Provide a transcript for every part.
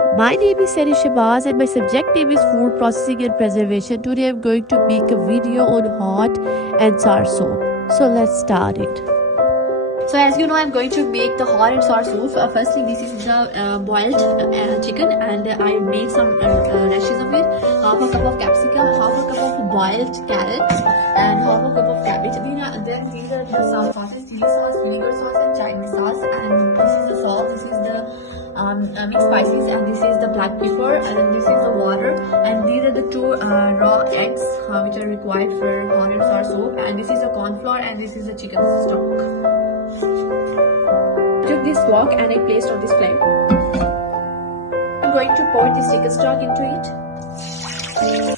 My name is Sari Shabazz and my subject name is Food Processing and Preservation. Today I'm going to make a video on hot and sour soup. So let's start it. So as you know, I'm going to make the hot and sour soup. Firstly, this is the boiled chicken, and I made some rashes of it. Half a cup of capsicum, half a cup of boiled carrots, and half a cup of cabbage. Then these are the sauces: chili sauce, vinegar sauce, and Chinese sauce. And this is the salt. This is the mixed spices, and this is the black pepper, and then this is the water, and these are the two raw eggs which are required for hot and sour soup, and this is the corn flour, and this is the chicken stock. Took this wok and I placed on this flame. I'm going to pour this chicken stock into it. Flame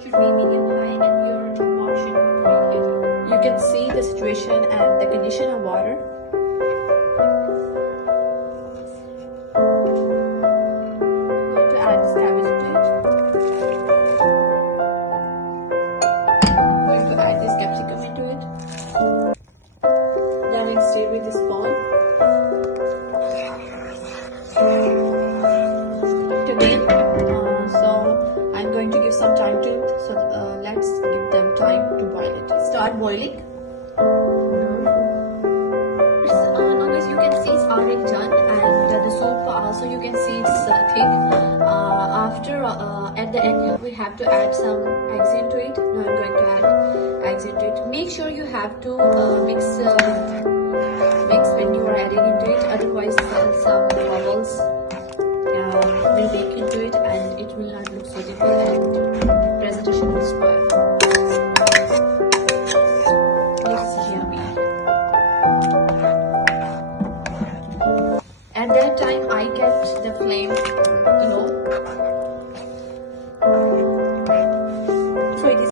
should be medium high, and your wok should be preheated. You can see the situation and the condition of water. I'm going to add this cabbage to it. Add this capsicum into it. Then I stir with this spoon. Again, so I'm going to give some time to it. So let's give them time to boil it. Start boiling. Now guys, you can see it's already done, and the soup also you can see it's thick. At the end we have to add some eggs into it. Now I'm going to add eggs into it. Make sure you have to mix when you are adding into it, otherwise some bubbles will bake into it and it will not look suitable and presentation will spoil. Looks yummy. At that time I kept the flame low.